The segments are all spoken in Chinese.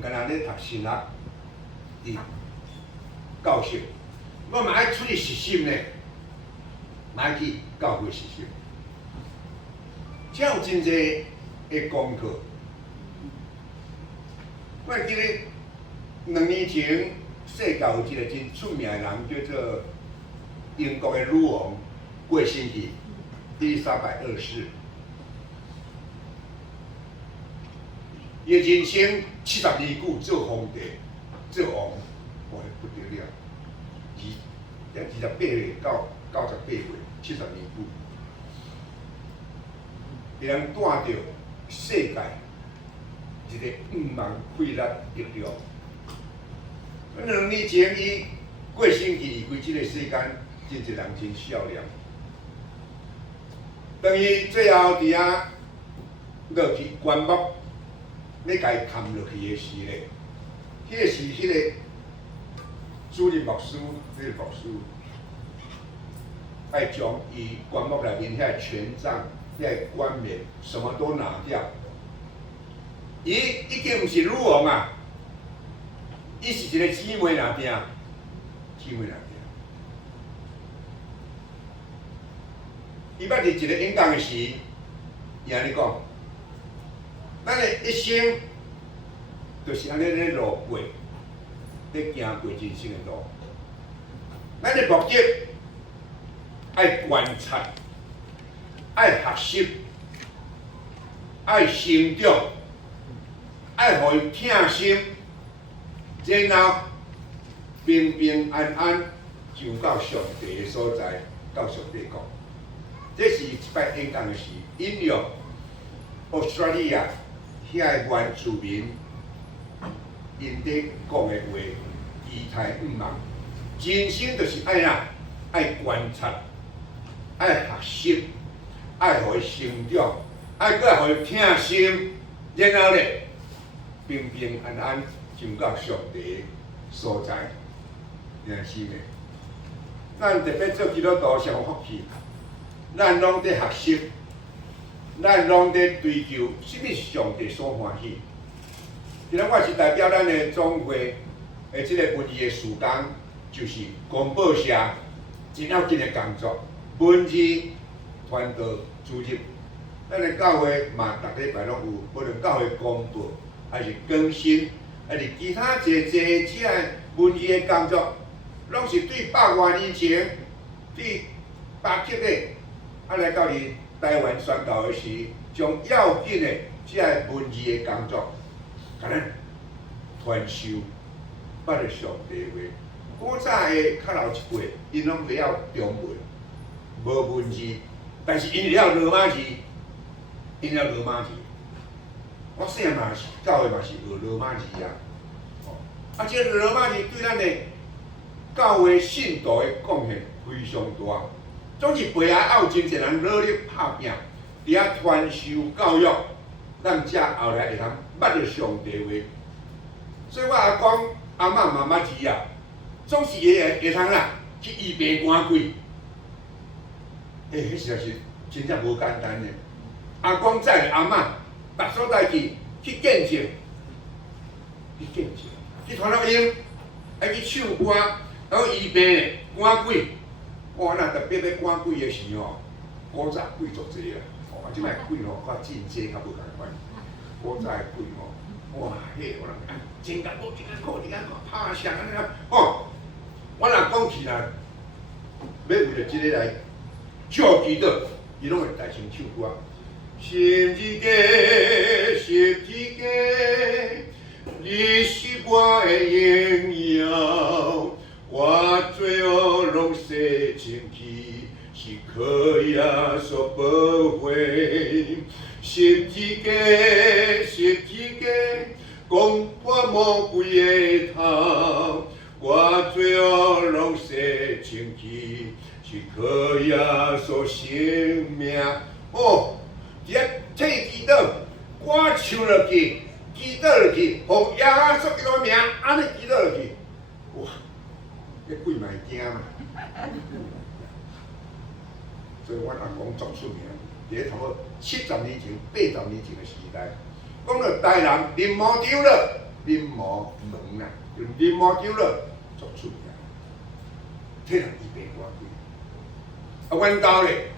敢若咧读神学伫教室，我嘛爱出去实习呢，嘛爱去教会实习。这有真侪的功课。我记得2年前，世界有一个真出名的人，叫做英国的女王过身去，伊丽莎白2世。伊人生70年久做皇帝、做王，哇，不得了！28岁到98岁，70年久，伊人带着世界一个5万快乐力量。2年前伊过身去，离开这个世间，真侪人真少年。当伊最后伫遐落去棺木。要甲伊砍落去的时咧，迄个是迄个主任牧师，迄个牧师爱将伊棺木内面遐个权杖、遐个冠冕什么都拿掉。伊已经毋是女王啊，伊是一个姊妹那边，姊妹那边。伊捌伫一个演讲的时，伊安尼讲。咱的一生就是安尼咧路过，咧行过人生的路。咱的目的爱观察，爱学习，爱成长，爱互伊疼心，然后平平安安上到上帝的所在，到上帝国。这是一摆演讲的时，引用澳大利亚。遐个原住民因伫讲的话，仪态5万，人生就是爱哪，爱观察，爱学习，爱互伊成长，爱搁互伊疼心，然后咧平平安安上到上帝所在，真是呢。咱特别做基督徒上有福气，咱拢伫学习。咱拢在追求什么是上帝所欢喜。今仔我是代表咱的总会的这个文艺的事工，就是公报社真要紧的工作，文字传道主任。咱的教会嘛，逐礼拜拢有，无论教会公报还是更新，还是其他这个文字的工作，拢是对100多年前，对80个来到你。台湾宣教的时，将要紧的这文字的工作，甲咱传授，捌着上帝话。古早的较老一辈，因拢袂晓中文，无文字，但是因会晓罗马字，因晓罗马字。我细嘛是教会嘛是学罗马字啊。啊，这罗马字对咱的教会信徒的贡献非常大。总是背后还有真侪人努力拍拼，伫遐传授教育，咱遮后来会通捌着上帝话。所以我阿公阿嬷妈妈字啊，总是会通啦去医病赶鬼。迄实在是真正无简单的。阿公载阿嬷，逐所在去见证，去传福音，爱去唱歌，然后医病赶鬼。哇！那特别要赶鬼的时候，古早鬼足济啊！哦，即摆鬼吼，较真济，较无共款。古早的鬼吼，哇，迄有人真艰苦，真艰苦，真艰苦，拍响安尼啊！哦，我若讲起来，要为着即个来照祈祷，伊拢会大声唱歌。十字架，十字架，你是我的荣耀。我最后拢洗清气，是靠耶稣宝血。十字架，十字架，攻破魔鬼的头。我最后拢洗清气，是靠耶稣生命。哦，一替祈祷，我唱落去，祈祷落去，互耶稣个名，安尼祈祷落去，哇！迄鬼嘛会惊嘛，所以阮阿公足出名，伫咧差不多70年前、80年前的时代，讲到台南林毛场了，临摹门啦，用临摹酒了作出来，替人预备偌久。啊，阮兜咧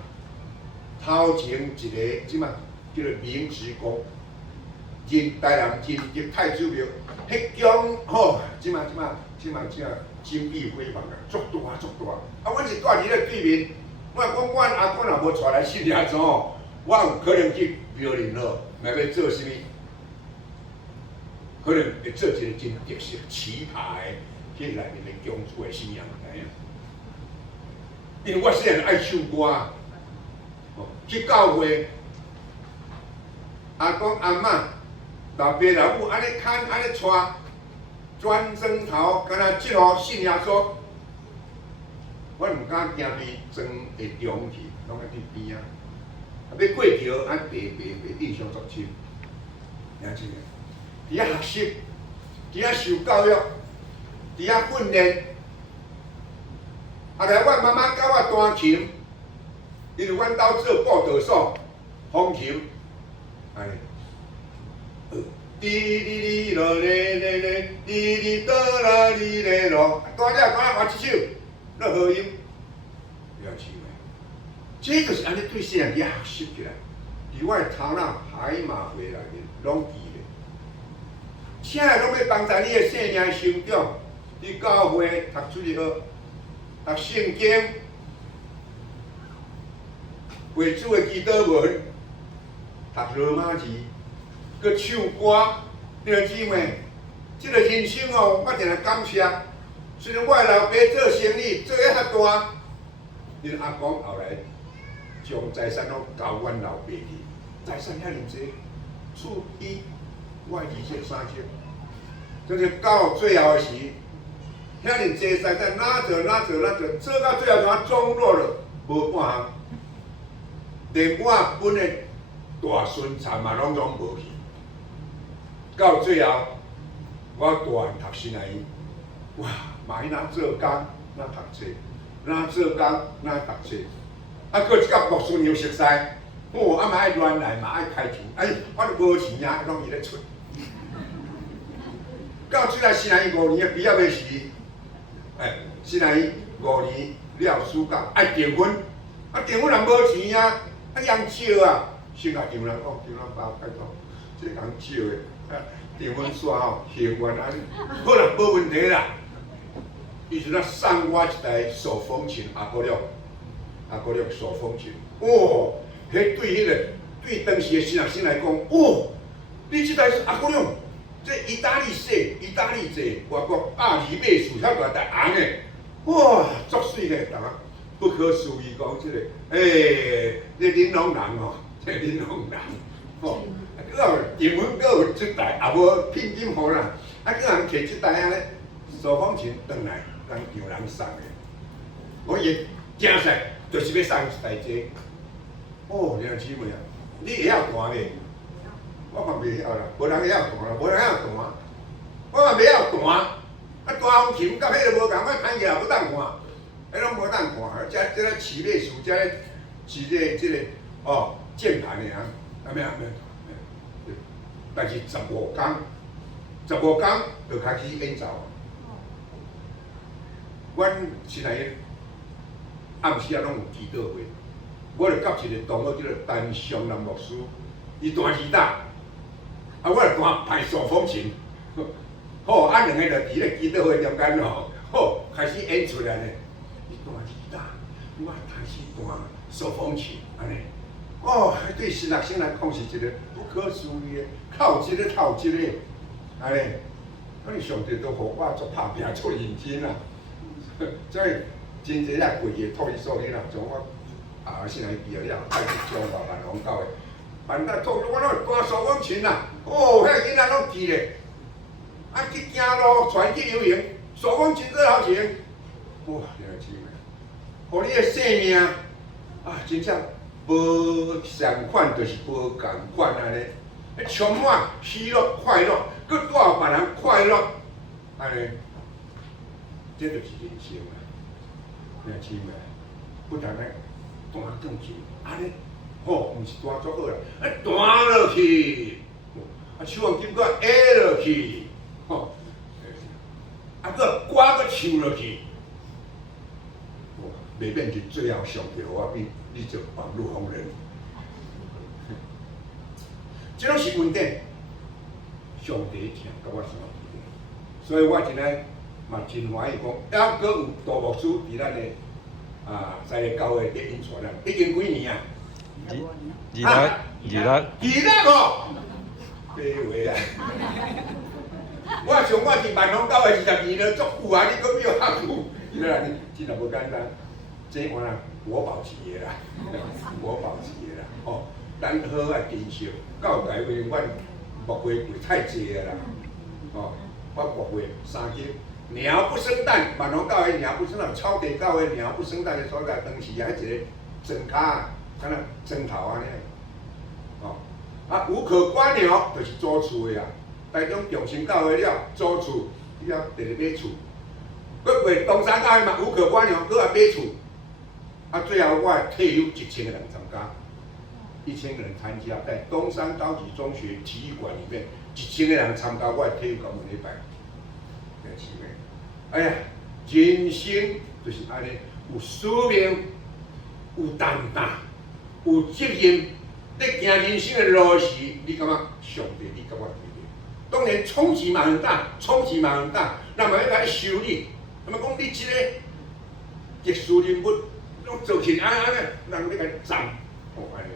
头前一个即马叫做明职公，台南仁德太子庙，迄间吼，即马金碧辉煌啊，足大。啊，阮是住伫咧对面，我讲阮阿公若无带来信耶稣吼，我有可能去庙里咯，要做啥物？可能会做一个真特色奇葩的，迄内面的宗主的信仰来啊。因为我细汉爱唱歌，去教会，阿公阿嬷、老爸老母安尼牵安尼带，转砖头，敢若即号信耶稣，我毋敢行去砖的中去，拢爱去边啊。啊，要过桥，安白，印象足深，了解个。伫遐学习，伫遐受教育，伫遐训练。后来阮妈妈教我弹琴，因为阮兜做报道所，风琴，安尼。哩哩哩咯嘞嘞嘞，哩哩哆啦哩嘞咯，弹了换一首，那和音，了解未？这就是安尼对细汉伫遐学习起来，伫我的头脑海马回内面拢记咧。请来拢要帮助你的性命成长，伫教会读书好。读圣经，背主的祈祷文，读罗马字，佮唱歌，弟兄姊妹，这个人生哦，我真系感谢。虽然我的老爸做生意做得遐大，恁阿公后来将财产拢交阮老爸去，财产遐尼济，厝伊我2尺3尺，就是到最后的时。遐尼济财产，哪做，做到最后怎总落了无半项，连我本的大孙产嘛拢无去。到最后，我大汉读新来医，哇，嘛去哪做工，哪读册，哪做工，哪读册，啊，搁一甲牧师娘熟悉，哦，啊嘛爱乱来，嘛爱开钱，哎，我都无钱啊，拢伊咧出。到最后新来医5年毕业的时。新来5年了暑假爱订婚，啊订婚人无钱啊，啊人少啊，先甲订婚人讲，订婚包拜托，这人少的，订婚煞吼，行完安尼，好啦，无问题啦。伊就送我一台手风琴，阿哥了手风琴，哦，迄对迄个对当时的新学生来讲，哦，你这台是阿哥了。这意大利式、意大利制，外国阿里美术遐大台红的，哇，足水的，大家不可思议讲这个，这玲珑人哦，这玲珑人，哦，订婚阁有这台，也无聘金互人，啊，叫人摕这台安尼手风琴转来，人让人送的，我也正势就是要送一台这，哦，兄姊妹啊，你会晓弹咧？我嘛袂晓啦，无人会晓弹啦，无人晓弹，我嘛袂晓弹。啊，弹风琴甲迄个无共，我弹起来无当看，迄拢无当看。这个市美术，这个是这个哦键盘的啊，啊咩啊咩，但是15天就开始演奏。阮现在暗时啊拢有祈祷会，我就甲一个同学叫做陈湘南牧师，伊弹吉他。啊，我就弹排手风琴，好，啊，两个就伫咧祈祷会中间吼，好，开始演出来咧。伊弹吉他，我开始弹手风琴，安尼。哦，对新学生来讲是一个不可思议的，靠一个靠一个，安尼。啊，你上帝都互我做拍拼做认真啦，所以真侪啊贵个托儿所去啦，从我先来毕业了，开始教老板王教的。万达做我拢弹手风琴啦，哦，遐囡仔拢记咧。啊，去行路，传去游行，手风琴最好听。哇，兄弟姊妹，互你的生命啊，真正无相款，就是无共款安尼，充满喜乐、快乐，佮带别人快乐，安尼，这就是人生啊，兄弟姊妹，不但来弹钢琴，安尼。吼，毋是弹足好啦，啊弹落去，啊手风琴搁下落去，吼，啊个刮个唱落去，哇，袂免是最后上帝我比你就网络红人，这拢是稳定，上帝听甲我相依，所以我真爱嘛真欢喜讲，还阁有大牧师伫咱的在个教会伫引传咱，已经几年啊？二六哦，白话啊！我想我伫万隆教会20年了，足久啊！你搁比我较久，伊来你真系无简单，这我啦国宝级的啦，国宝级的啦，哦，咱好爱珍惜，教会为阮牧会过太济啊啦，哦，我牧会3级，鸟不生蛋，万隆教会鸟不生蛋，草地教会鸟不生蛋的所在，当时还一个针骹，敢若针头安尼，哦，无可观鸟就是租厝的啊。台中重新教会了，租厝了，第二买厝。搁过东山教会嘛，无可观鸟，搁也买厝。最后我退休1000个人参加，1000个人参加，在东山高级中学体育馆里面，1000个人参加，我退休到1礼拜。哎呀，人生就是安尼，有使命，有担当，有责任，在行人生的路时，你感觉上帝你甲我？当然冲击嘛很大，那么要来修理，那么讲你这个特殊人物，拢做起人要甲你赞，安尼，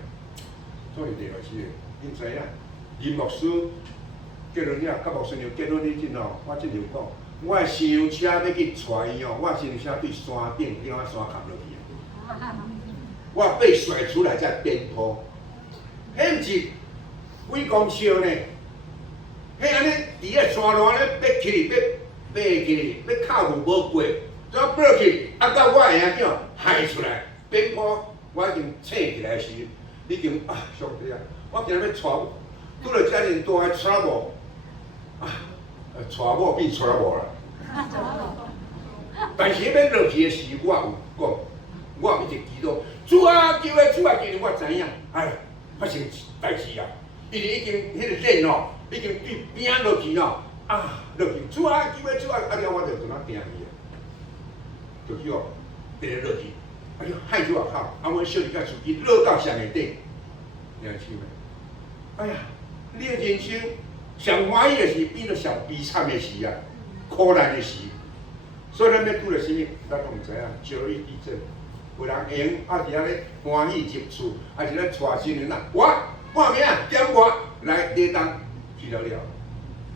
所以第二是，恁知影，林牧师结婚了，甲牧师娘结婚迄阵哦，我即样讲，我的商用车要去带伊哦，我商用车对山顶顶啊山扛落去，我被甩出来才颠簸，迄毋是几公尺呢？迄安尼，伫个山路安尼要起，要爬起，要靠负无过，怎爬去？到我的兄囝害出来，颠簸，我已经醒起来时，已经上帝啊！我今日要带，拄着遮尔大的 trouble， 带某变 trouble 啦。但是要落去的时，我有讲，我一直祈祷，主啊，求的主啊，今日我知影，发生代志啊！因为已经迄个链哦。已经对边仔落去哦，落去，主啊，叫个主啊，了我就从那定去，就去哦，第二落去，就海主啊靠，阮小弟甲司机落到上面顶，了解没？哎呀，你的人生上欢喜的是变做上悲惨的事啊，苦难的事，所以咱要拄着什么，咱都毋知影，9.1地震，有人会用伫遐咧欢喜入厝，是咧带新人啊，我半暝点我来礼堂。去了，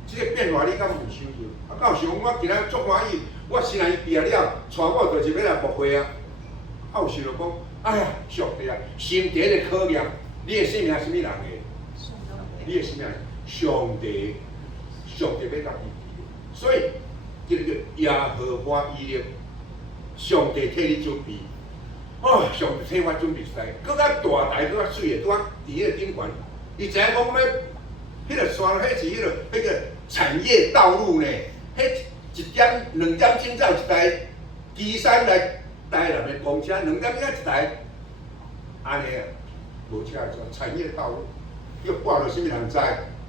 这个变化你敢有想到？到时我今仔足欢喜，我新人毕业了，带我就是要来牧会啊。有时就讲，哎呀，上帝啊，心第一个考验，你的性命是啥物人的？你的性命，上帝要甲你。所以，这个叫耶和华以勒，上帝替你准备。上帝替我准备出来，更较大台，更较水的，拄啊伫迄个顶悬，伊知影讲要。迄个山，迄是迄个产业道路呢，迄1点2点钟才有一台基山来台南的公车，2点钟一台，安尼啊，无车做产业道路，叫挂落什么人知？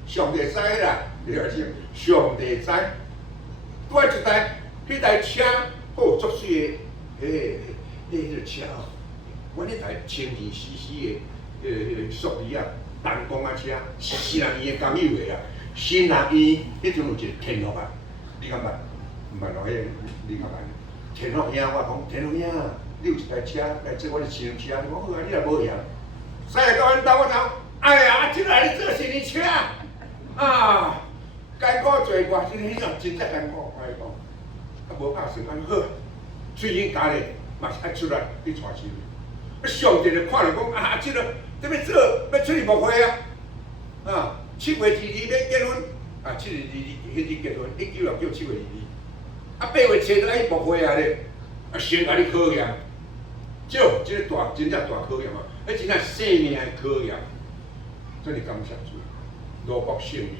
上帝知啦，你了解？上帝知，拄啊一台，迄台车，足水的，迄个车哦，阮迄台清清洗洗的，迄个塑料啊。弹弓啊车，新人院的工友的啊，新人院迄阵有一个天福啊，你敢捌？毋捌咯，迄你敢捌？天福兄，我讲天福兄，你有一台车来做我的新人车，我讲好啊，你若无闲，驶来到阮兜我讲，哎呀，即来你做新人车啊，艰苦做偌真迄种真正艰苦，我来讲，无拍算安好，最近家己嘛是爱出来去带新人，上帝就看了讲即个。这要做要出去牧会啊！7月22要结婚，7月22迄日结婚，1969 7月22，8月初就爱去牧会啊咧，先甲你考验，即个真正大考验啊！真正生命的考验，真是感谢主，罗国胜利，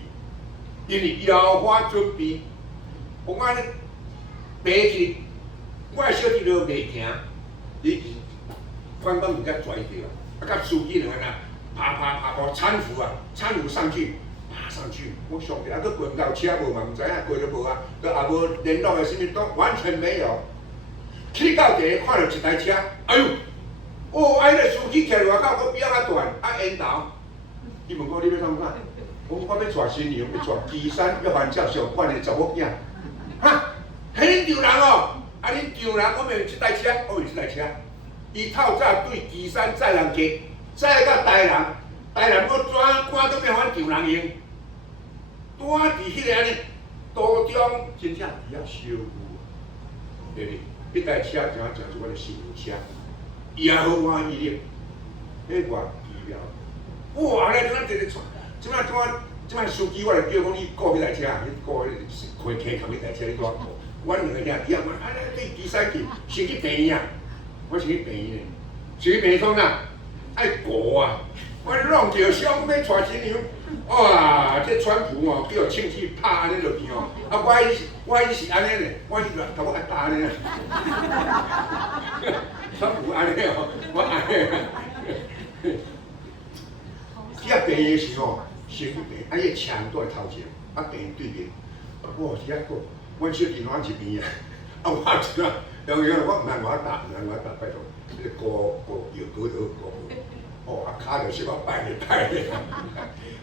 因为耶和华准备，我安尼爬起，我的小弟都袂行，你翻工人家拽着。甲司机两个人爬，搀扶上去，爬上去，我上去，个滚到车无嘛，唔知影过了无啊，个也无联络个什么，都完全没有。去到地看到一台车，哎呦，哦，啊，迄个司机徛伫外口，个表较大，啊，烟头。伊问我你要创啥？我要带新娘，要带岐山约翰教授管的查某囝。哈，迄恁丈人哦，啊，恁丈人，我咪有这台车，我有这台车。伊透早对岐山载人客，载到台南，台南要转赶倒变阮丈人用。拄啊，伫迄个安尼途中，真正比较小久。对哩，迄台车真是我的新娘车，也好满意哩。迄外奇妙，哇！安尼怎啊直直传？即摆司机我就叫讲你顾迄台车，你顾迄开坑迄台车，你怎顾？阮两个兄弟啊，我安尼对岐山去，先去病院啊。我先去病院，去病床啊，爱顾啊！我弄着伤要带新娘，哇！这川普哦，叫亲戚拍安尼落去哦，啊！我伊是安尼嘞，我是头我爱打安尼啊。川普安尼哦，我安尼。去啊病的时候，先去病，啊伊墙在头前，啊病对面，哇！是啊个，阮小弟哪一边啊？啊我真啊！我唔通我打，拜托，你过摇高头过，哦，啊骹着小可摆咧。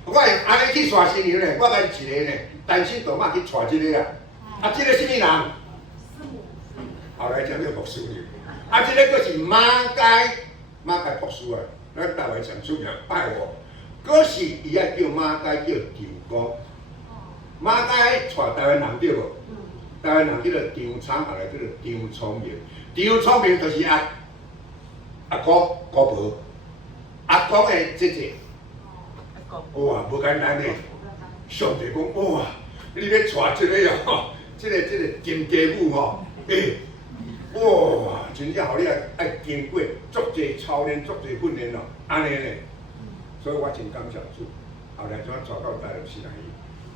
我安尼去带新娘咧，我家一个咧，单身大妈去带这个啊，啊，这个什么人？后来讲叫牧师娘，啊，这个佫是马街牧师啊，咱台湾上出名拜我，佫是伊爱叫马街叫长工，马街带台湾人对无？台湾人叫做张昌，后来叫做张聪明。张聪明就是阿姑婆，阿公的姐姐。哇，无简单嘞！上帝讲哇，你要带这个哦，这个金家母吼，哇，真正互你爱经过足侪操练、足侪训练咯，安尼嘞。所以我真感谢主。后来怎啊带到台南市来？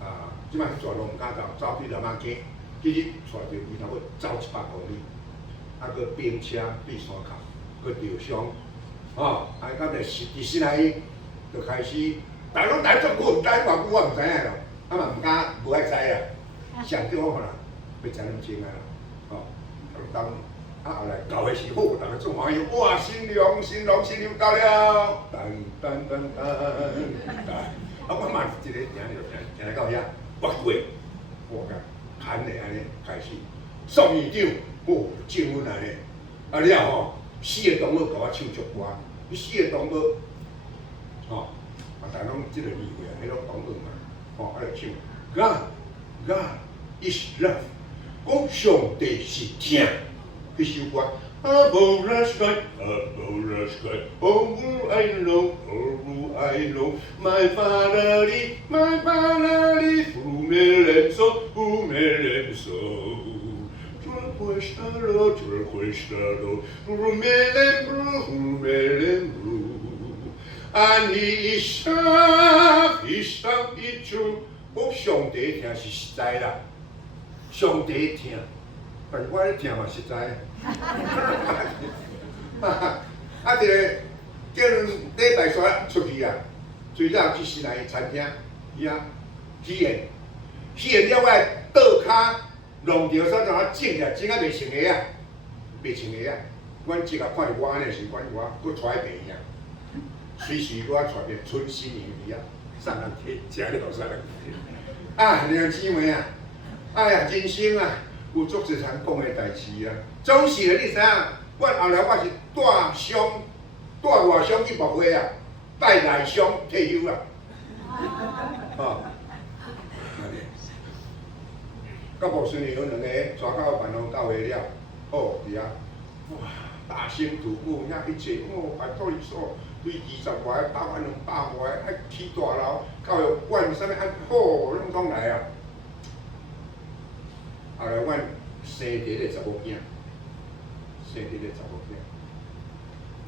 啊，即摆去带拢唔敢走去南仔街。其实带着伊差不多走100公里，啊，佮冰车对山脚，佮受伤，吼，啊，到伫新来就开始，大拢来足久，来偌久我唔知影咯，啊嘛唔敢无爱知啊，上叫我看啦，要知恁真啊，吼，当啊后来到的时候，大家做欢喜，哇，新娘到了，噔，啊，我嘛是一个行来到遐，我过，我讲。谈的安尼开始，送院长，哦，证婚安尼，啊了吼，四个同学甲我唱足歌，伊四个同学，吼，啊，但拢即个议会啊，迄种同学嘛，吼，啊来唱，God is love， 讲上帝是疼，迄首歌。Above the sky, oh I know, my father lives, who me lenzo, turquestado, rumelembro, and he is true， 讲上帝听是实在啦，上帝听，但我咧听嘛实在。啊！一个叫礼拜三出去啊，最早去新来餐厅，伊啊体验了我倒骹弄着啥怎整起来，整啊袂成个啊，袂成个啊！阮即下看着我安尼时，我搁带病啊，随时我带着春新年鱼啊，送人去食了送人去。啊，娘姊妹啊，哎呀，人生啊！有足侪通讲的代志啊，总是你知影？我后来我是带外乡去牧会啊，带内乡退休啊，吼，安尼。到无顺利有两个抓到万隆教会了，哦，伫遐，哇，大兴土木，遐一切，哦，拜托你说，对20外、100万、200外，爱起大楼，教育管啥物安好，拢总来啊。后来，阮生第个查某囝，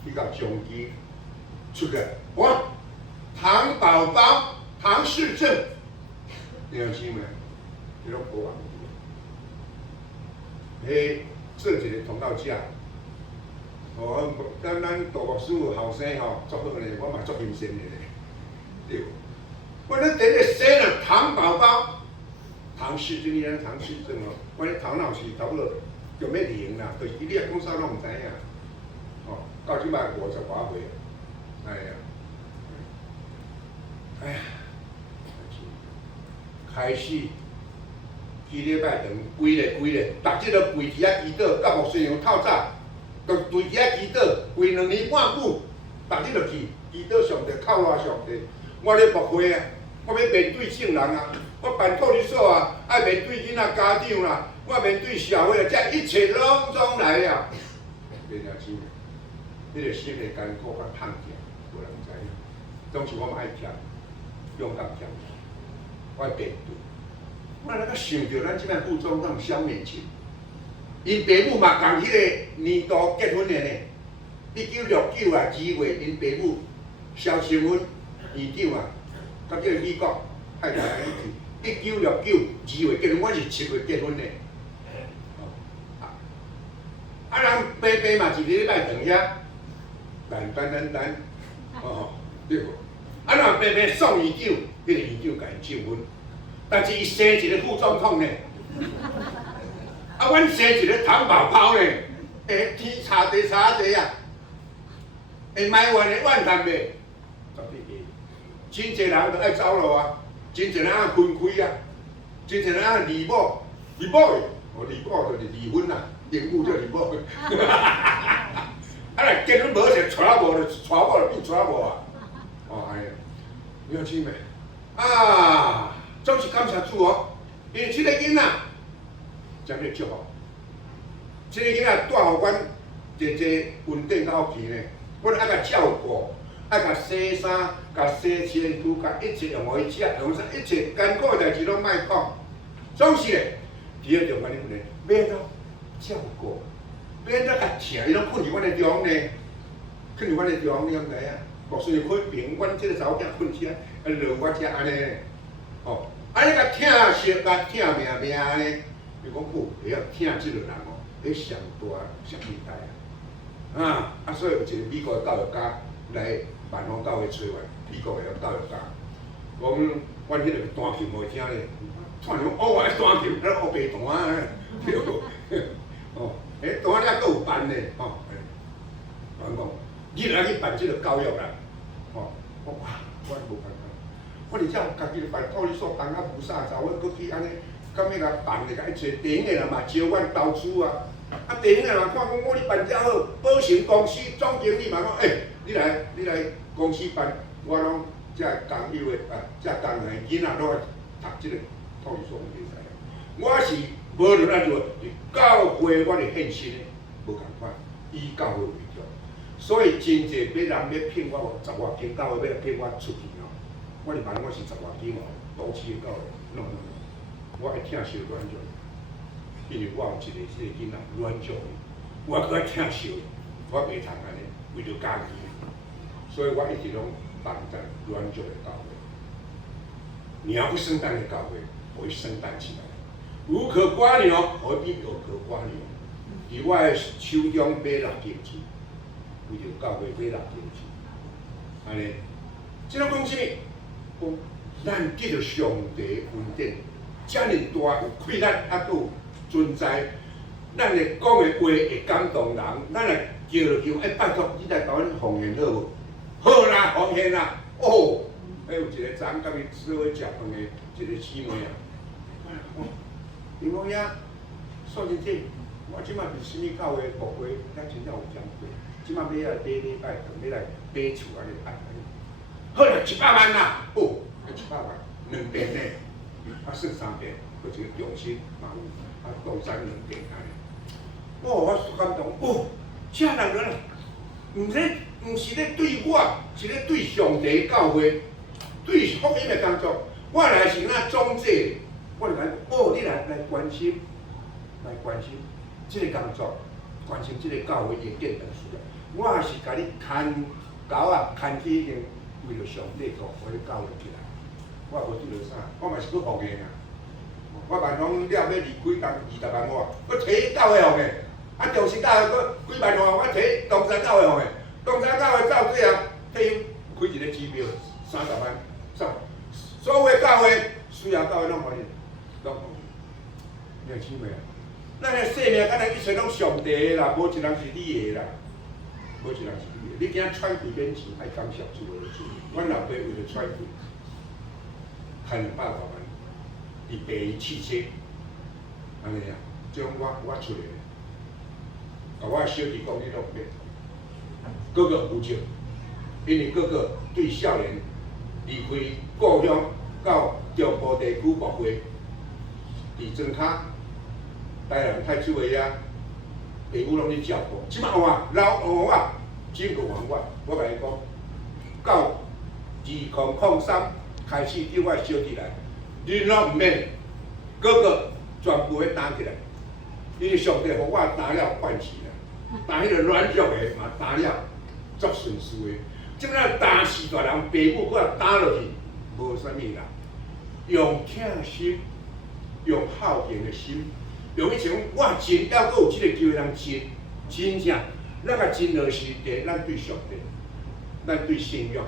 去到中基出来，哇，唐宝宝、唐氏症，你有姊妹，迄种国王，做一个通道者，哦，咱杜牧师后生吼，足好咧，我嘛足欣赏的咧，对。我那第个生了糖宝宝，唐氏症，你讲唐氏症哦，我咧头脑是差不多就要零啦，就是你也讲啥拢唔知影。哦，到即摆50外岁，哎呀，哎呀，开始几礼拜长，规日，逐即个跪伫遐祈祷，到目眩阳透早，就跪伫遐祈祷，跪2年半久，逐日就去祈祷上帝，靠赖上帝。我咧牧会啊，我要面对圣人啊，我办托儿所啊，爱面对囡仔家长啦，我面对社会啊，这一切拢总来了。你听清？迄个心的艰苦甲痛痛，无人知影，总是我嘛爱听，勇敢听，我爱面对。我那个想着咱即摆副总统萧美琴，因爸母嘛共迄个年度结婚的呢，1969啊2月，因爸母萧清芬院长啊，甲这个美国太太安尼去，1969 2月结婚，我是7月结婚的。啊，人爸爸嘛一个礼拜长遐，等，哦，对无？啊，人爸爸宋院长，迄个院长甲因结婚。但是伊生一个副总统呢，啊，阮生一个糖宝宝呢，天差地啊，会埋怨的怨叹袂，绝对会。真侪人都爱走路啊，真侪人爱分开啊，真侪人爱离某的，离某就是离婚啦，离母就离某。啊，来结婚无就娶某就娶某就变娶某啊，哦哎呀，了解没？啊！总是感谢主哦，因为这个囡仔真个祝福，这个囡仔带互阮一个稳定到屋企呢，阮爱甲照顾，爱甲洗衫、甲洗身躯、甲一切用互伊吃，用啥一切艰苦的代志拢莫讲，总是咧，第二重要的问题，免到照顾，免到甲疼，伊拢困伫阮的中呢，困伫阮的中，你敢知影？莫虽然困平，阮这个查某囝困起来，落我遮安尼。哦，啊！你甲疼惜，甲疼命安尼，你讲好，会晓疼即个人哦，迄上大上厉害啊！所以有一个美国的教育家来万方教会找我，美国的教育家，讲阮迄个弹琴袂听咧，突然讲我爱弹琴，学白弹啊，对无？哦，弹了佫有办咧，吼，人讲你来去办即个教育啦，哦，我无办法。我而且有家己办托儿所，办啊无啥查，我搁去安尼，敢要甲办咧，甲一找地方的人嘛招阮投资啊。啊，地方的人看讲我哩办遮好，保险公司总经理嘛讲，你来公司办，我拢遮工友的啊，遮工的囡仔拢来读即个托儿所袂使。我是无论安怎，教会我是献身的，无共款，以教会为重。所以真侪别人要骗我10外间教会要来骗我出去。我是问我是10外间哦，都市的教育，no， 我爱疼惜阮种，因为我有一个囡仔阮种的，我搁爱疼惜，我袂通安尼为着家己，所以我一直拢帮在阮种的教会。你要不生蛋的教会，会生蛋起来；无可刮牛，何必有可刮牛？伫我的手中买6斤钱，为着教会买6斤钱，安尼，即种讲啥？讲，咱记着上帝恩典，遮尔大有气力，还佫有存在，咱会讲的话会感动人，咱来叫着求，拜托你来甲阮奉献好无？好啦，奉献啦！哦，有一个昨昏甲伊做伙食饭的一个姊妹啊，林某呀，宋先生，我即摆是啥物教会牧会，咱真正有讲过，即摆要来买礼拜堂，要来买厝安尼办。好啦，100万啦！哦，100万，2遍呢，算3遍，佫一个中心嘛有，共3、2遍安尼。我感动，这人啊，毋是咧对我，是咧对上帝教会，对福音的工作。我来是那总制，我就讲，你来关心，这个工作，关心这个教会的建堂需要。我也是甲你牵狗啊，牵起已经。为了上帝国，我咧教育起来，我也无做着啥，我嘛是佫奉献啊。我万方了要离开20万外，佫摕教会奉献，啊中心教会佫几万外，我摕东山教会奉献，东山教会到最后退休开一个支票30万，所有教会需要教会拢互你，拢互你，你听未啊？咱的生命，敢若一切拢上帝的啦，无一人是你的啦，无一人是你的。你今仔喘气免钱，爱感谢主的主。阮老爸为了喘气，赚200多万，伊爸伊汽车，安尼啊，即种我出来的。甲我小弟讲，你拢免。哥哥有借，因为哥哥对少年离开故乡到中部地区牧会，伫庄卡。台南太子的啊，父母拢咧照顾。即摆换老换我，整个还我甲伊讲，到2003开始叫我小弟来，你拢毋免，哥哥全部要担起来，因为上帝互我担了惯起啦，担迄个软弱的嘛担了，足顺遂的。即摆担4大人，父母搁担落去，无啥物啦，用疼心，用孝敬的心。用以前我真还阁有即个机会通真正，咱甲真落是伫咱对上帝，咱对信仰。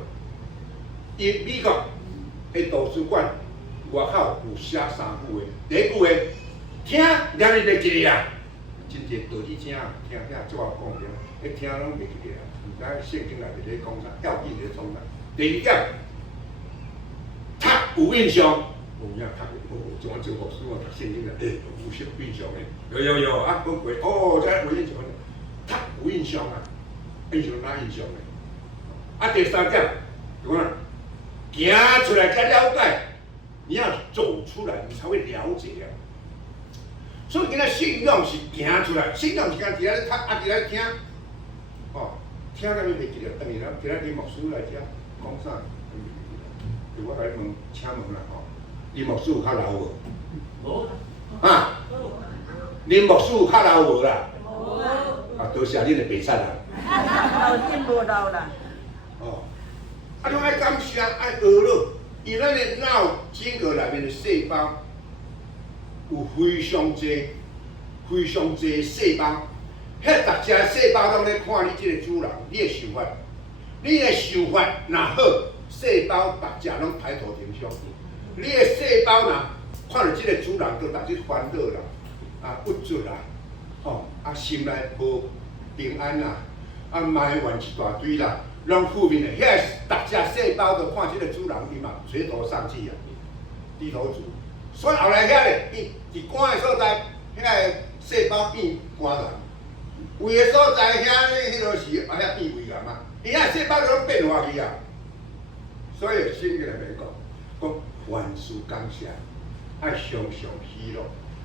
伊美国的图书馆外口有写3句话，第一句话，听念你袂记啊，真侪道理正啊，听即我讲着，迄听拢袂记啊，毋知圣经内面咧讲啥，要紧咧创啥。第二点，读有印象。有影读，像我做牧师，我读圣经啊，有印象的，有啊，讲过，哦，这有印象的，读有印象啊，印象哪印象呢？啊，第三点，就讲，行出来才了解，你要走出来，你才会了解啊。所以今仔信仰是行出来，信仰是讲伫咧读，啊伫咧听，哦，听咱咪袂记了，等于咱今仔日牧师来遮讲啥，就我甲你问，请问啦吼。林牧师有较老无？无。啊？林牧师有较老无啦？无。啊，多谢恁的白菜啦。老真无老啦。哦。啊，拢爱感谢，爱学了。伊咱的脑整个内面的细胞有非常侪细胞，迄逐只细胞拢咧看你即个主人，你的想法，你的想法若好，细胞逐只拢抬头挺胸。你的细胞呐，看到即个主人，都逐日烦恼啦，啊不足啦，吼，啊心内无平安啦，啊埋怨一大堆啦，拢负面的。遐逐只细胞都看即个主人，伊嘛垂头丧气啊，低头族。所以后来遐个伫肝的所在，遐个细胞变肝癌；胃的所在，遐个是遐变胃癌嘛，伊遐细胞都变化去啊。所以圣经内面讲。万事感谢，爱常常喜乐，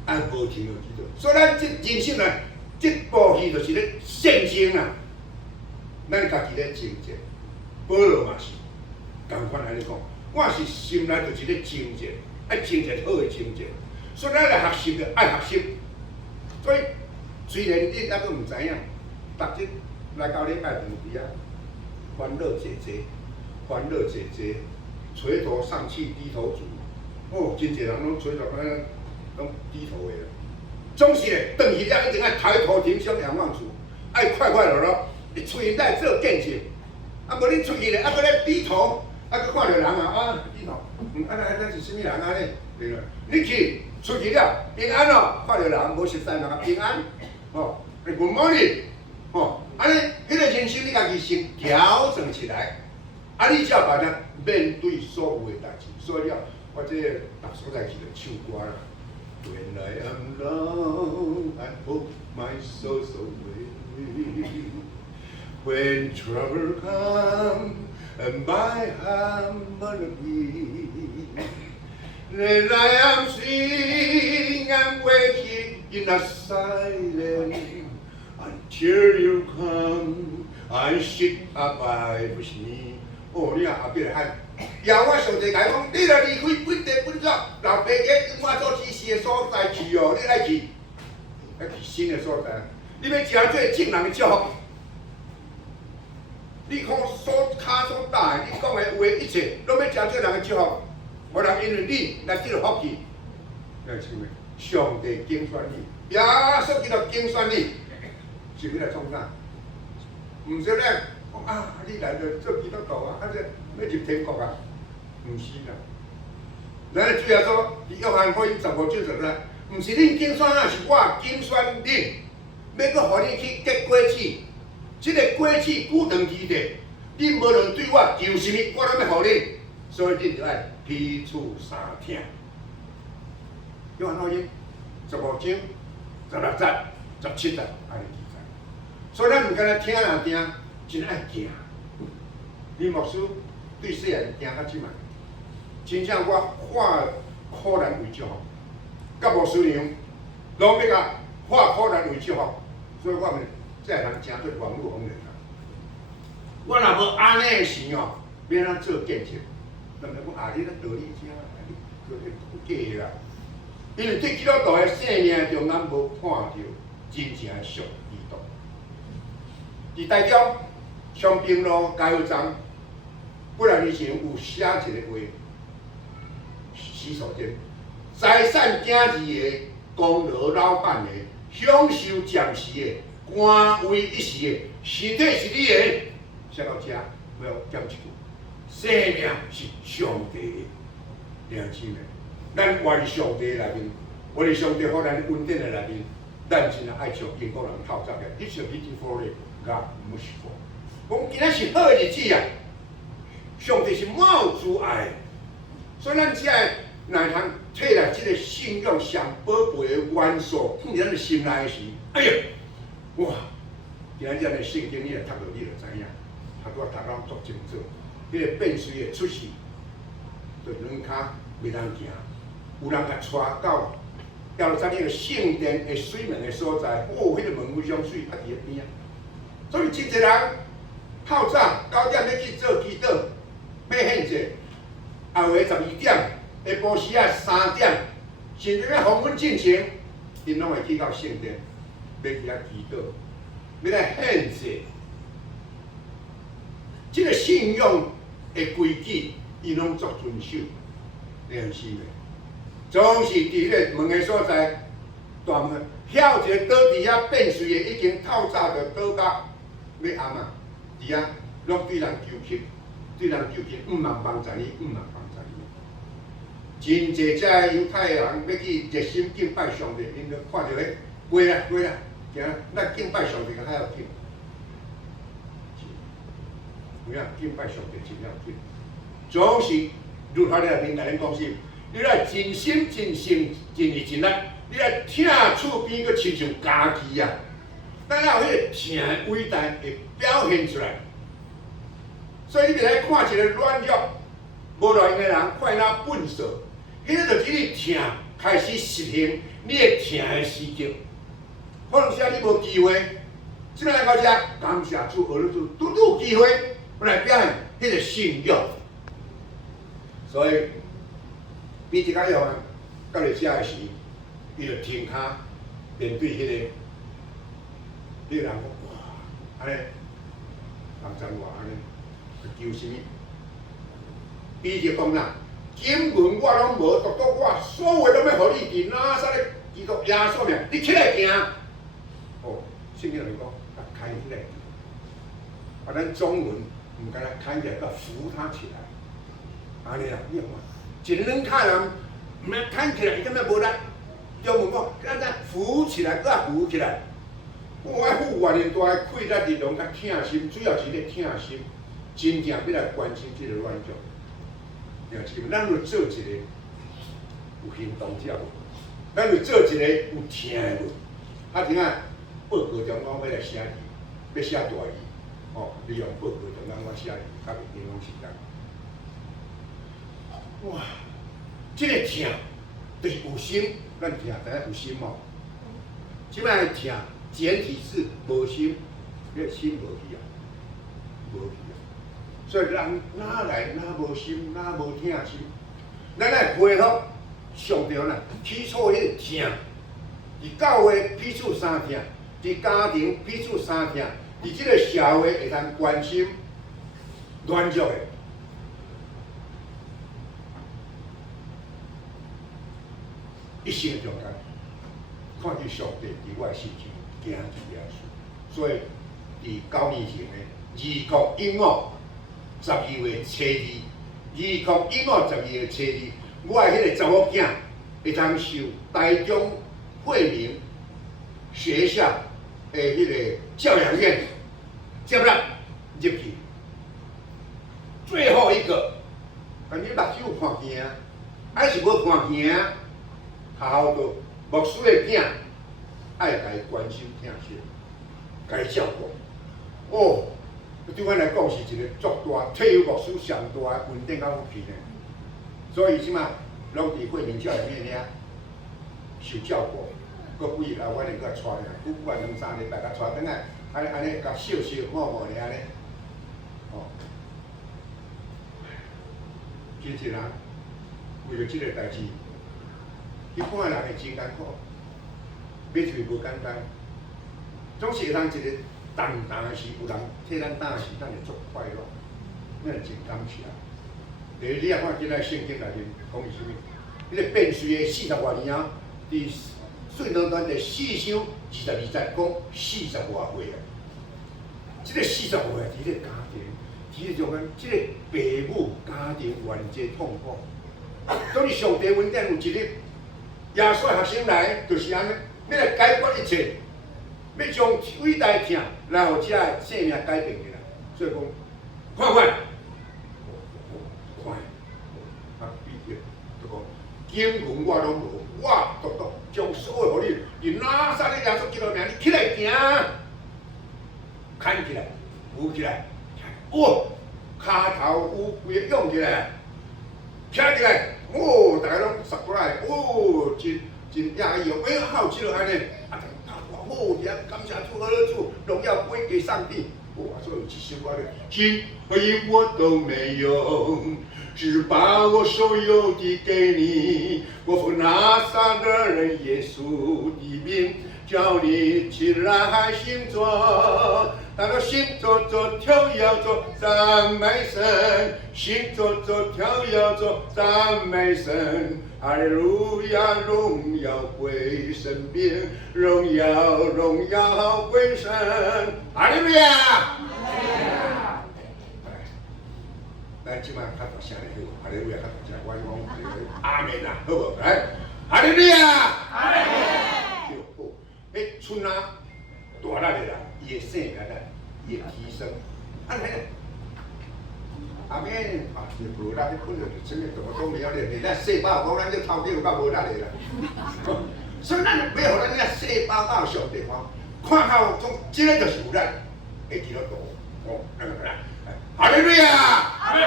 爱无停的记住。所以咱这人生啊，这部戏就是咧圣经啊，咱家己咧精进。保罗嘛是，同款安尼讲，我是心内就是咧精进，爱精进好的精进。所以咱来学习的爱学习。所以虽然你还阁毋知影，逐日来到礼拜堂伫啊，烦恼济济，烦恼济济。垂头丧气，低头族，哦，真侪人拢垂头，安尼拢低头的啦。总是咧，转去了一定爱抬头挺胸仰望主，爱快快乐乐，喙内做见证。啊，无你出去咧，啊，搁咧低头，啊，搁看到人啊，低头，咱是啥物人啊咧？对啦，你去出去了，平安哦，看到人无熟悉人啊，平安，哦，Good morning，哦，安尼，迄个人生你家己先调整起来。啊！你才办啊，面对所有的代志，所以了，我这逐所在去就唱歌啦。When I am alone, I hope my soul's away. When trouble comes and my heart gonna be, then I am singing and waiting in a silence until you come and sit abide with me. 哦，你啊后壁来喊，要我上帝甲伊讲，你若离开本地本族，老爸家我做指示的所在去哦，你爱去新的所在，你要真做正人的祝福。你看所骹所打的，你讲的话一切，拢要真做人的祝福，无人因为你来得到福气，你想咩？上帝拣选你，耶稣基督拣选你，是要来创啥？毋是咧。啊！你来着做基督徒啊，啊这要入天国啊？毋是啦，咱主要说，约翰福音15章16，毋是恁竞选啊，是我竞选恁，要搁互你去结果子。这个果子久长期地，恁无论对我求什么，我都要互恁。所以恁就爱彼此相听。约翰福音15章16节、17节安尼记载。所以咱毋敢若听人听，真爱行。李牧师对世人行到即卖，真正我化苦难为祝福，甲牧师娘拢要甲化苦难为祝福，所以我们才会通成做网络红人啊。我若无安尼的时哦，要安怎做见证？人们讲啊，你咧道理正啊，你假啦。因为对基督徒的生命中，咱无看到真正的属基督。伫台中双滨路加油站，不然以前有写一个话，洗手间，财产囝儿的，功劳老板的，享受暂时的，官位一时的，身体是你的。写到这，我要讲一句：生命是上帝的，良心的。咱活伫上帝内面，活伫上帝予咱稳定的内面，咱真爱向英国人透早嘅。It's a beautiful day, God merciful。讲今仔是好日子啊！上帝是满主爱，所以咱只爱乃通摕来这个信仰上宝贝的元素放伫咱的心内时，哎呀，哇！今仔日的圣经你来读到，你就知影，读到足清楚。迄个变水的出世，就软骹袂当行，有人甲带到要在迄个圣殿的水门的所在，哦，迄个门非常水，啊伫迄边啊。所以真侪人透早9点要去做祈祷，要献祭，后晡12点，下晡时啊3点，甚至要黄昏进前，因拢会去到圣殿，要去遐祈祷，要来献祭。这个信仰的规矩，伊拢作遵守，良心的。总是伫迄个门的所在，大门晓一个倒伫遐变水的，已经透早就倒到要暗啊，伫遐拢对人求乞，对人求乞，5万帮助你，5万帮助你。真侪遮犹太人要去热心敬拜上帝，因就看到迄过啦，行，咱敬拜上帝个较要紧。有影敬拜上帝真要紧，总是律法内面甲恁讲是，你来真心、真性、真意、真力，你来听厝边个亲像家己啊！咱有迄个听的伟大会表现出来。所以你袂来看一个软弱、无耐用的人，看他笨拙，迄个就是你听开始实行你会听的时机。可能是你无机会，即摆到遮感谢主、学了主，拄有机会。我来表现迄个信仰，所以彼得甲约翰到了遮个时，伊就停骹面对迄个人讲哇，安尼600外安尼，求什么？彼得讲啦，经文我拢无读到，我所有拢要互你伫哪撒咧基督耶稣名，你起来行。哦，圣经里面讲，开起来，把咱中文。唔该，看起来要扶他起来，安尼啦，你看，一软脚人，唔要看起来，伊根本无力。中文讲，咱咱扶起来，搁扶起来。我爱富原年大开力力量，甲疼心，主要是咧疼心，真正要来关心这个软弱。了解吗？咱要做一个有行动者无？咱要做一个有听的无？啊，听啊，报告中讲要来写字，要写大字。哦，利用报告中央我写的，甲民拢是共。哇，这个听就是有心，咱听知影有心哦。即摆听简体字无心，你心无去啊，无去啊。所以人哪来哪无心，哪无听心，咱来配合上帝啦，起初迄个听，伫教会彼此相听，伫家庭彼此相听。伫即个社会会通关心软弱的，一生中间看见上帝伫我的心中行伫耶稣，所以伫9年前的2015 12月初2，2015 12月初2，我的迄个查某囝会通受台中惠民学校的迄个教养院接纳入去。最后一个，但你目睭看见，还是无看见，学校都牧师的囝爱甲伊关心疼惜，甲伊照顾。哦，对阮来讲是一个足大退休牧师上大的稳定甲福气呢。所以即马拢伫惠民教养院遐受照顾，搁几日来，阮会甲带来，久久啊2-3礼拜甲带转来，安尼甲笑笑摸摸咧安尼，哦。真正啊，为了即个代志，一般人会真艰苦，买厝无简单，总是会通一个重的时，有人替咱担的时，咱会足快乐，咱会真感谢。第二，你也看今仔圣经内面讲是啥物？迄个变水的40多年啊，伫顺德段第4章22节讲40多岁啊，即个40多岁伫个家庭。其实就讲，即个父母家庭原皆痛苦，所以上帝恩典有一日，耶稣学生来，就是安尼，要来解决一切，要将伟大疼来互遮个生命改变起来。所以讲，看看，看，啊，比较就讲，经文我拢无，我独独将所有互你，伫哪撒的耶稣基督名，你起来行，看起来，扶起来。哦，骹头有规个涌起来，起来，哦，大家拢杀过来，哦，真压抑哦，哎，好起落安尼，啊，哦，遐感谢主，何主，荣耀归给上帝。哇，所以有一首歌咧，金和银我都没有，只把我所有的给你，我奉拿撒勒人耶稣的名，叫你起来行走。他说：“行走走，跳跃走，赞美神；行走走，跳跃走，赞美神。哈利路亚，荣耀归神边，荣耀归神。哈利路亚！咱即摆较大声咧，哈利路亚较大声，我讲阿门啦，好无？来，哈利路亚！阿门。迄村啊，大力的啦。”伊会醒来咧，伊会提升。安尼，阿免啊，是无力咧，本来就什么都讲袂晓咧，你咱细胞讲咱这头家有够无力的啦。所以咱要互咱这细胞到上帝看好讲，即个就是有力的基督徒。哦，来，哈利路亚！阿门。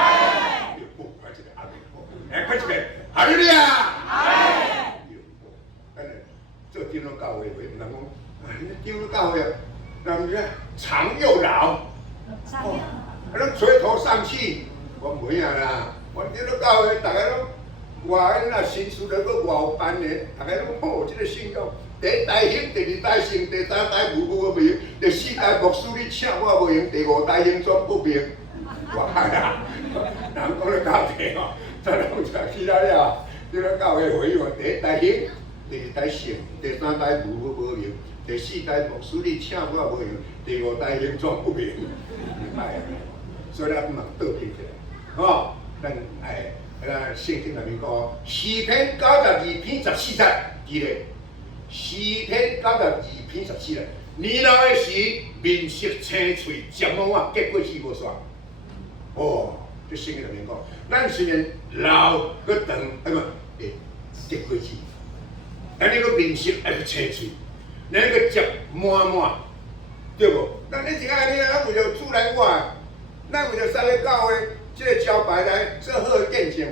快一个阿门，快一个哈利路亚！阿门。做长老教会袂，人讲，长老教会啊。人们长又老，哦，咱垂头丧气，我袂啊啦。我这个教会大家拢外那新书了个外有班的，大家拢哦，这个信仰第一代兴，第二代兴，第三代无明，第四代牧师你请我无用，第五代兴全不明。哇呀！人讲咧教题吼，再拢就起来了。这个教会会员第一代兴，第二代兴，第三代无明。第四代牧师你请我无用，第五代形状不明，明白啊？所以咱不能倒拼起来，吼！咱圣经内面讲，诗篇92篇14节，记咧，诗篇92篇14节，年老的时，面色青翠，睫毛啊结过去无煞。哦，这圣经内面讲，咱虽然老个长，会结过去，但你个面色还是青翠。那个汁满满，对无？咱你是安尼啊？咱为了主来活，咱为了上咧教会，即个招牌来做好的见证，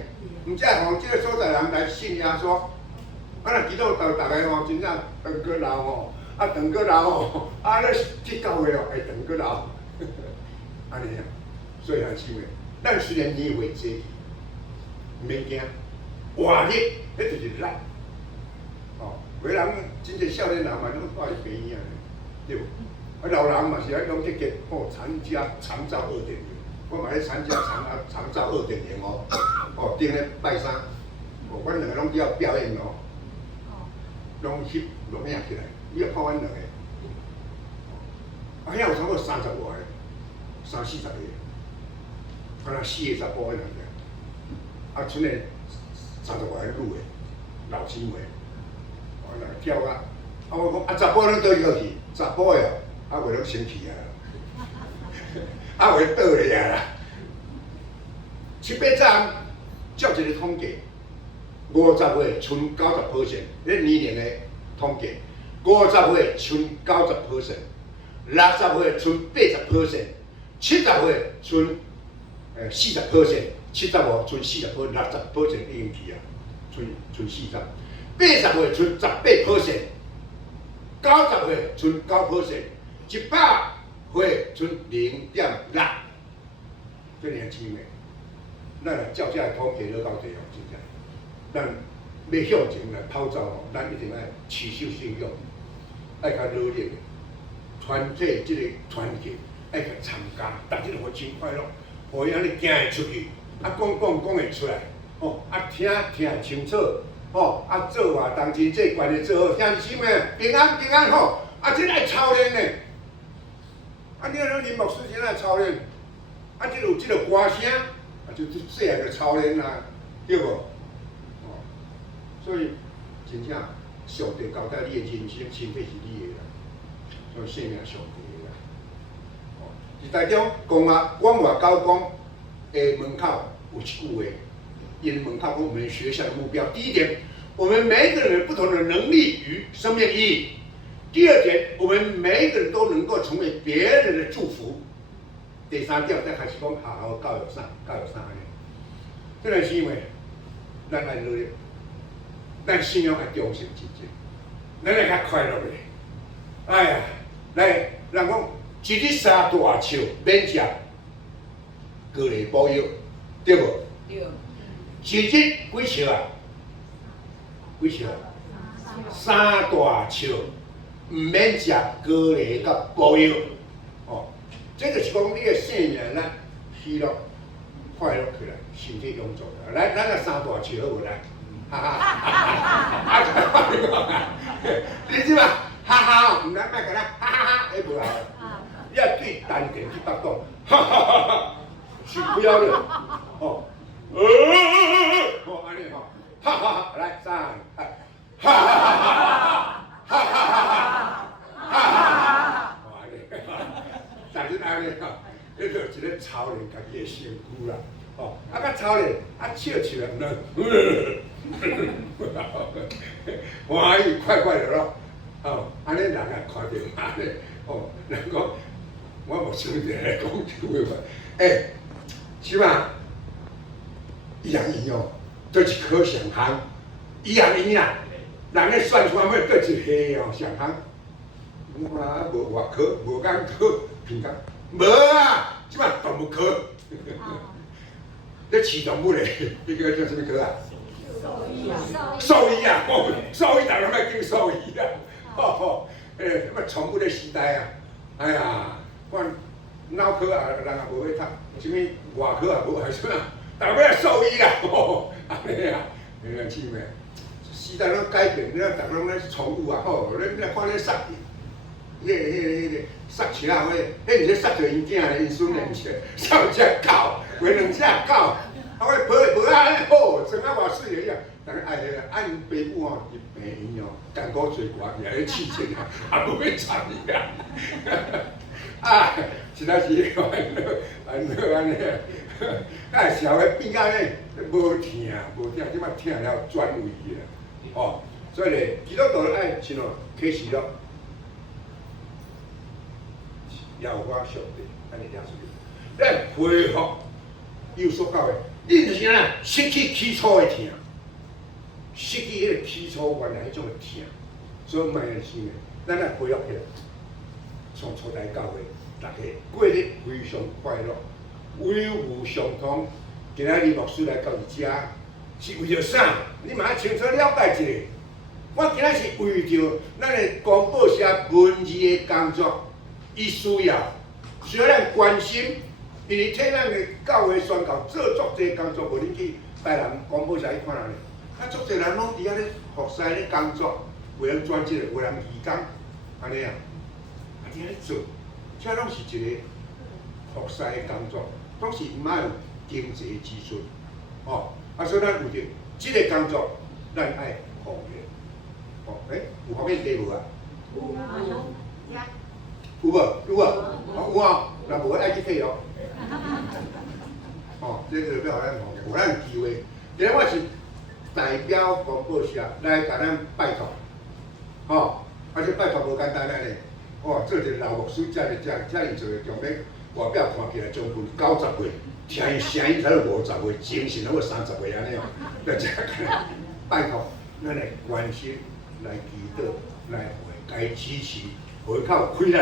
毋则吼即个所在人来信耶稣。啊，若基督徒大家吼真正长过老吼，啊长过老吼，啊咧去教会哦会长过老，安尼啊。所以很欣慰，咱虽然年岁渐去，毋免惊，活力迄就是力。哦，有人真正少年人嘛，拢带去病院啊，对无？啊，老人嘛是爱讲这个哦，参加长照2.0，我嘛咧参加长照2.0哦。哦，顶咧拜三，哦，阮两个拢要表演哦，拢翕录影起来，你要看阮两个，啊，遐有差不多30外个，30-40个，可能4个查甫个人个，啊，剩个30外个女的老姊妹，我来跳啊！我讲查甫拢倒去倒去，查甫的哦，袂拢生气啊，袂倒咧啊啦。7、8站照一个统计，50岁剩90%，迄年龄的统计，50岁剩90%，60岁剩80%，70岁剩40%，75剩40%，60% 已经去啊，剩40%，80岁剩18%，90岁剩9%，100岁剩0.6%，这年轻的。咱若照这统计落到地哦，真正，咱要向前来跑走哦，咱一定要持守信用，爱较努力，团体即个团结，爱甲参加，逐日互真快乐，互伊安尼行会出去，讲会出来，听会清楚，做活动真这关系做好，兄弟们平安吼，这爱操练呢，你看咱林牧师真爱操练，这有这个歌声。就细汉就操练啊，对无？所以真正上帝交代你的人生，身体是你的啦，所以性命上帝的啦。伫台中广外高工的门口有一句话，因门口讲我们学校的目标，第一点，我们每一个人有不同的能力与生命意义；第二点，我们每一个人都能够成为别人的祝福。第三点才开始讲好好教育啥安尼。这个是因为咱爱努力，咱信仰爱忠诚真正，咱会较快乐咧。哎呀，来，人讲一日三大笑，免食高丽保佑，对无？对。一日几笑啊？几笑？三大笑，唔免食高丽甲保佑。这就是讲你的性命咱喜乐、快乐起来，身体永驻的。来，咱个三大笑好无来？哈哈哈哈哈！你知嘛？哈哈，唔咱莫甲咱哈哈哈，迄无啊。你要对丹田去发动，哈哈哈哈，是不要的。安尼吼，哈哈哈，来3，哈哈哈哈，哈哈哈哈，安尼。但是安尼吼，迄就一个操练家己的身躯啦，甲操练，笑啊，欢喜快快乐乐，安尼人也看到安尼，人讲我无想着来讲句话，起码一样一样，做一颗上行，一样一样，人咧算出来要做一下上行，无外科，无讲科。平常无啊，即摆动物科，咧饲动物咧，迄个叫什么科啊？兽医啊，兽医大人要叫兽医啊，什么宠物的时代啊，哎呀，我脑科啊，人也无去读，什么外科也无，还是啥，大尾兽医啦，安尼啊，年轻咩？时代拢改变，咱逐个拢咧宠物啊，咱来看咧杀。迄个杀车啊，迄毋是杀着因囝咧，因孙咧，毋是杀一只狗，为2只狗，我无啊好，生啊偌水个样，但是因爸母吼是病因哦，艰苦做寡，也咧饲钱啊，也无要插伊啊，实在是安尼，啊小个变到咧无疼，即摆疼了转位啦，所以咧，基督徒爱像启示录。也有我上帝，安尼抓出去。咱恢复有所教的，你就是安失去起初的疼，失去迄个起初原来迄种的疼，所以卖人生的，咱来恢复起来，从初代教会，大家过日非常快乐，有无相通。今仔日牧师来到你遮，是为着啥？你嘛要清楚了解一下。我今仔是为着咱的公报社文字的工作。伊需要咱关心，因为替咱的教会宣教做足侪工作，无恁去台南广播社去看人咧，足侪人拢伫遐咧服侍咧工作，有人专职的，有人义工，安尼啊，伫遐咧做，这拢是一个服侍的工作，拢是毋爱有经济的支出，所以咱有着这个工作咱爱奉献。哦，有奉献题无啊？有无？有啊，有啊，若无爱去退哦。哦，这个要互咱奉献，有咱有机会。今日我是代表广播社来甲咱拜托，吼，这拜托无简单安尼。哦，做一个老牧师，遮尔做的，从要外表看起来将近90岁，听伊声音才有50岁，精神才有30岁安尼哦。来遮拜托，咱来关心，来祈祷，来为该支持，回靠开力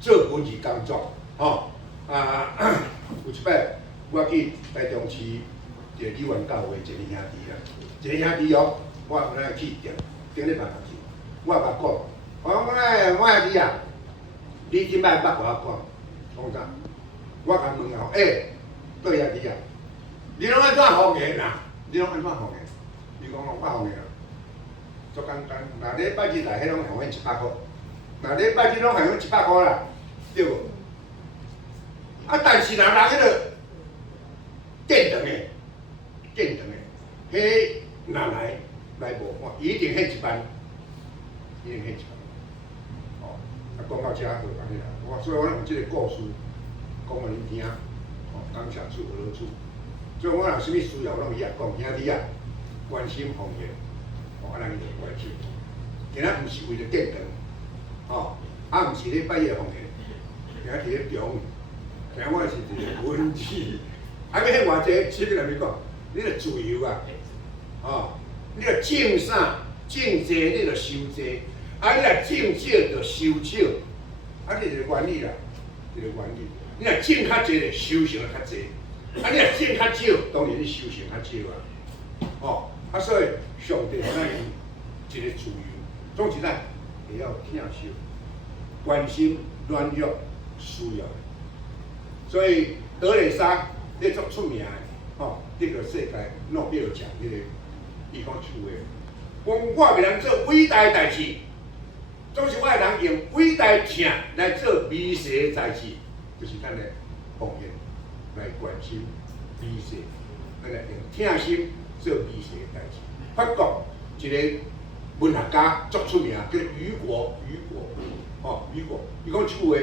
做文字工作，吼。有一摆我去台中市一个理源教会一个兄弟啦，一个兄弟哦，我有咱去顶礼拜去，我甲讲。我兄弟啊，你即摆捌我讲啥？我甲问后，对兄弟啊，你拢安怎奉献啊？你拢安怎奉献？你讲我奉献啊，足简单。若礼拜日来，迄拢奉献100块；若礼拜日拢奉献100块啦，对无？但是若人迄个建堂的，迄若来无看，一定献1万，一定献1万。讲到遮就安尼啦，所以我用即个故事讲互恁听，感谢主而主。所以我若有啥物需要，我拢伊也讲，兄弟啊，关心奉献，安尼就关心。今仔毋是为了建堂，毋是咧拜夜奉献，今仔伫咧中，今我是一个文字，还要迄偌济，前面来咪讲，你着自由啊，你着种啥，种济你着收济。你若种少就收少，这是原理啦，这个原理。你若种较济，收成较济；你若种较少，当然你收成较少啊。所以上帝互咱一个自由，总之咱会晓疼惜、关心、软弱、需要。所以德蕾莎咧足出名的，这个世界诺贝尔奖迄个，伊讲出的，我袂通做伟大的代志。总是我的人用伟大疼来做微细的代志，就是咱的奉献来关心微细，咱来用疼心做微细的代志。法国一个文学家足出名，叫雨果，伊讲出话，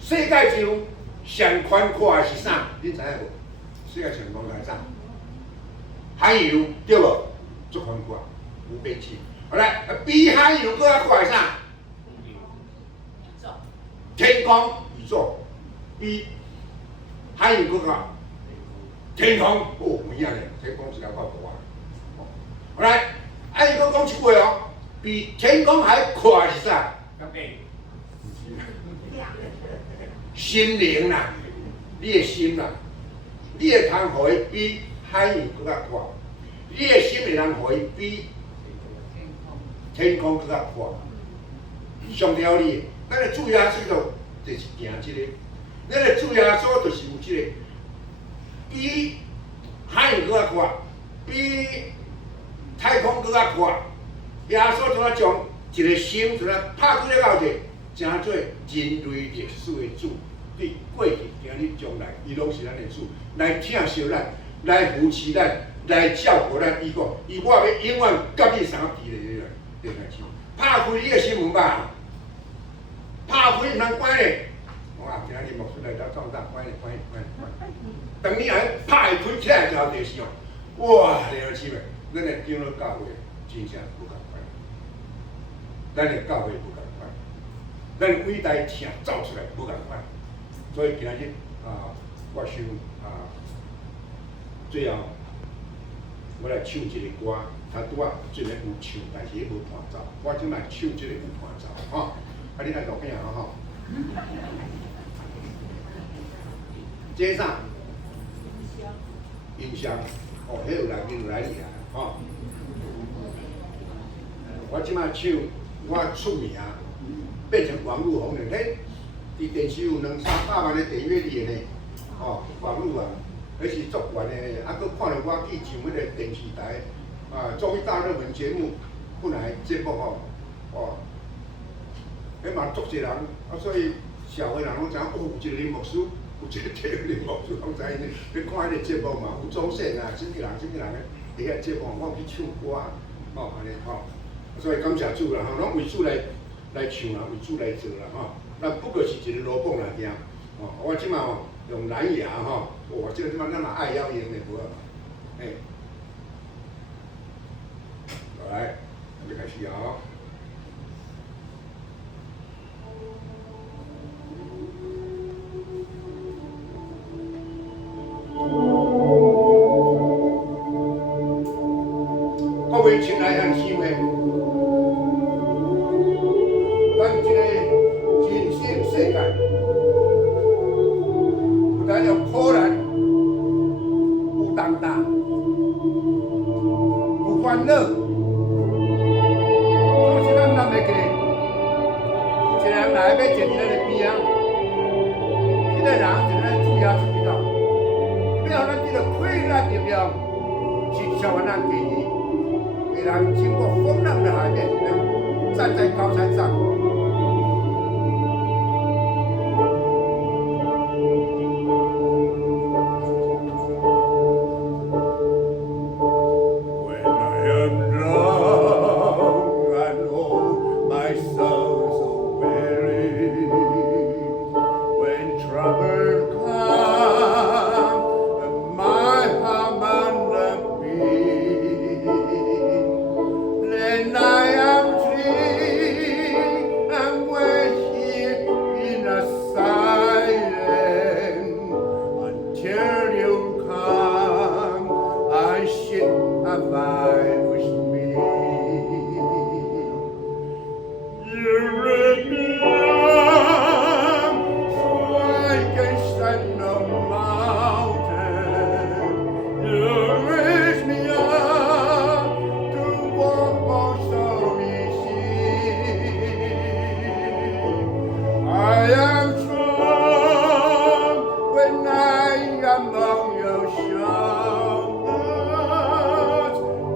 世界上上宽阔的是啥？恁知影无？世界上宽阔是啥？海洋对无？足宽阔，无边际。好来，比海洋搁较快啥？天空宇宙比海洋搁较天空不一样嘞，天空是较快大。好来，伊搁讲一句哦，比天空还快是啥？心灵啦，你的心啦，你会通互伊比海洋搁较快，你的心会通互伊比天空搁较宽，上条理，咱的主耶稣就是行即个，咱的主耶稣就是有即个，比海洋搁较宽，比太空搁较宽。耶稣怎啊将一个心怎啊拍开了后者，成做人类历史的主，对过去、今日、将来，伊拢是咱的主，来疼惜咱，来扶持咱，来照顾咱。伊讲，我要永远甲你相伫咧。拍开你的心门吧，拍开唔通关咧。哇，今日牧师来到壮大，关。当你来拍开起来之后，就是哇，了起来，咱的长老教会真正不共款，咱的教会不共款，咱伟大听走出来不共款。所以今日我想最后我来唱一个歌。拄啊，即个有唱，但是伊无伴奏。我即摆唱即个有伴奏，你来录影吼。这啥？音箱，迄有来厉害，我即摆唱，我出名，变成网络红人，伫电视有200-300万的订阅率呢，网络迄是足悬的，搁看到我去上迄个电视台。综艺大热门节目，本来节目迄嘛足侪人，所以社会人拢知影，有一个林牧师，有一个体育的魔术，拢知呢。你看迄个节目嘛，有总选啊，什么人伫遐节目，我去唱歌，吼安尼吼。所以感谢主啦，吼，拢为主来唱啦，为主来做啦，吼。咱不过是一个罗蹦来听，吼。我即马吼用蓝牙吼，哇，即个即马咱嘛爱妖用的无，嘿。来，我们开始啊。各位亲爱的姊妹，咱这个人生世界，有咱有苦难，有重担，有烦恼，总是咱难袂记。一个人来要坐伫咱的边仔，这个人就咱主要是知道，要咱这个快乐力量是超越咱第一。让经过风浪的海面，能站在高山上。When I am drowned and oh, my soul so weary, when trouble comes, and my heart man beat. And I am free and wait in a silence until you come. I should abide with me. You bring me up so I can stand on mountain. You raise me up to walk so easy. I am strong when I am among your shoulders.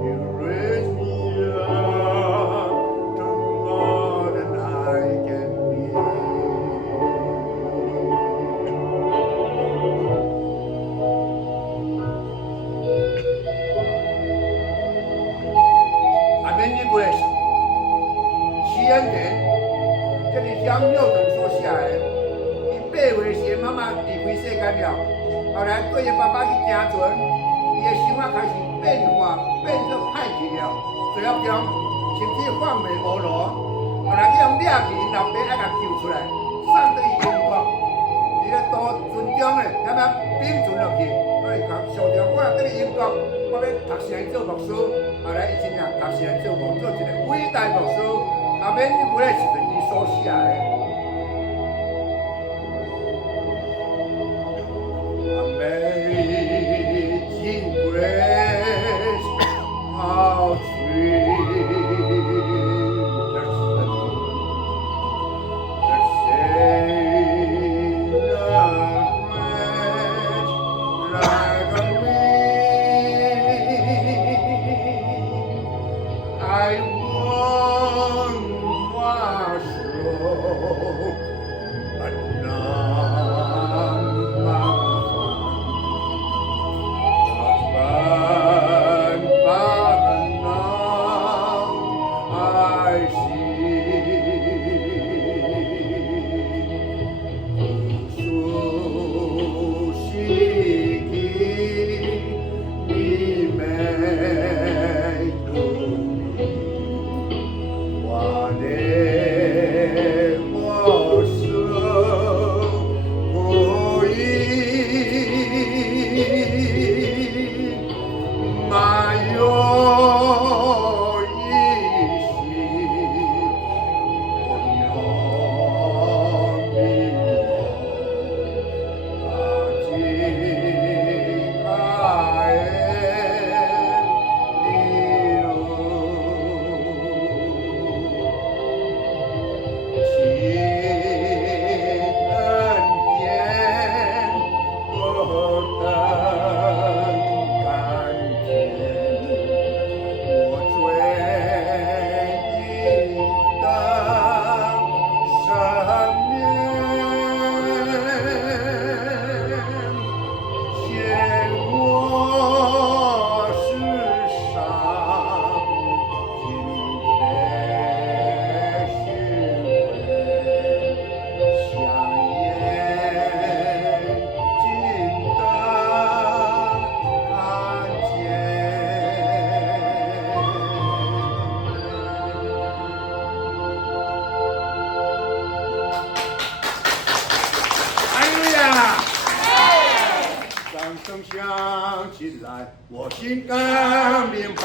You raise me up to more than I can be. Amazing grace， 奇恩典，这是向右等所写的。伊8岁时妈妈离开世间了，后来对伊爸爸去行船，伊的想法开始变化，变作歹去了。最后中，甚至放袂无路，后来去用掠去，因老爸爱甲救出来，送对伊英国。伫咧渡船中咧，啱啱冰船落去，所以讲上条我对英国，我要读成做牧师，后来伊真正读成做牧，做一个伟大牧师。后面你不认识的，伊所写的。Amazing grace, how sweet the sound that saved a wretch like me. I once was lost, but now I'm found. But now I see. So seeking be made to me. Whatever so my own 声响起来，我心更明白。